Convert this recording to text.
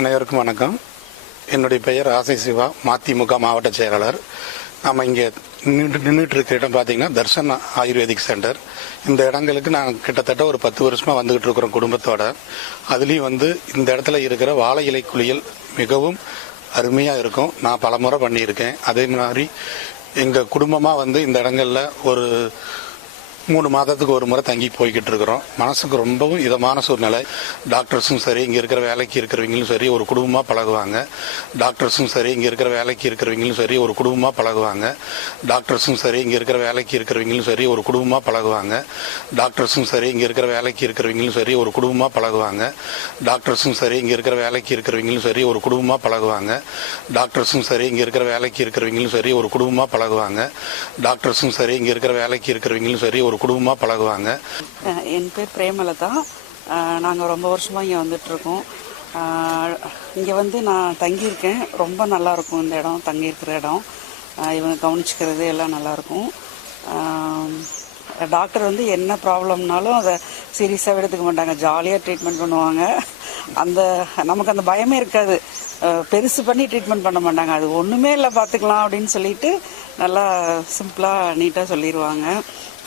அனைவருக்கும் வணக்கம். என்னுடைய பெயர் ஆசை சிவா, மதிமுக மாவட்ட செயலாளர். நம்ம இங்கே நின்றுட்டு இருக்கிற இடம் பார்த்தீங்கன்னா தர்ஷன் ஆயுர்வேதிக் சென்டர். இந்த இடங்களுக்கு நான் கிட்டத்தட்ட ஒரு 10 வருஷமாக வந்துகிட்டு இருக்கிறோம் குடும்பத்தோட. அதுலேயும் இந்த இடத்துல இருக்கிற வாழை இலை குளியல் மிகவும் அருமையாக இருக்கும். நான் பல முறை பண்ணியிருக்கேன். அதே மாதிரி எங்கள் குடும்பமாக இந்த இடங்களில் ஒரு 3 மாதத்துக்கு ஒரு முறை தங்கி போய்கிட்டு இருக்கிறோம். மனசுக்கு ரொம்பவும் இதமான சூழ்நிலை. டாக்டர்ஸும் சரி, இங்கே இருக்கிற வேலைக்கு இருக்கிறவங்களும் சரி ஒரு குடும்பமாக பழகுவாங்க. டாக்டர்ஸும் சரி, இங்கே இருக்கிற வேலைக்கு இருக்கிறவங்களும் சரி ஒரு குடும்பமாக பழகுவாங்க. டாக்டர்ஸும் சரி, இங்கே இருக்கிற வேலைக்கு இருக்கிறவங்களும் சரி ஒரு குடும்பமாக பழகுவாங்க. டாக்டர்ஸும் சரி, இங்கே இருக்கிற வேலைக்கு இருக்கிறவங்களும் சரி ஒரு குடும்பமாக பழகுவாங்க. டாக்டர்ஸும் சரி, இங்கே இருக்கிற வேலைக்கு இருக்கிறவங்களும் சரி ஒரு குடும்பமாக பழகுவாங்க. டாக்டர்ஸும் சரி, இங்கே இருக்கிற வேலைக்கு இருக்கிறவங்களும் சரி ஒரு குடும்பமாக பழகுவாங்க. டாக்டர்ஸும் சரி, இங்கே இருக்கிற வேலைக்கு இருக்கிறவங்களும் சரி ஒரு குடும்பமாக பழகுவாங்க. என் பேர் பிரேமலதா. நாங்கள் ரொம்ப வருஷமாக இங்கே வந்துட்டுருக்கோம். இங்கே நான் தங்கியிருக்கேன். ரொம்ப நல்லாயிருக்கும் இந்த இடம், தங்கியிருக்கிற இடம். இவங்க கவனிச்சிக்கிறது எல்லாம் நல்லாயிருக்கும். டாக்டர் என்ன ப்ராப்ளம்னாலும் அதை சீரியஸாக எடுத்துக்க மாட்டாங்க. ஜாலியாக ட்ரீட்மெண்ட் பண்ணுவாங்க. நமக்கு அந்த பயமே இருக்காது. பெருசு பண்ணி ட்ரீட்மெண்ட் பண்ண மாட்டாங்க. அது ஒன்றுமே இல்லை, பார்த்துக்கலாம் அப்படின்னு சொல்லிட்டு நல்லா சிம்பிளாக நீட்டாக சொல்லிடுவாங்க.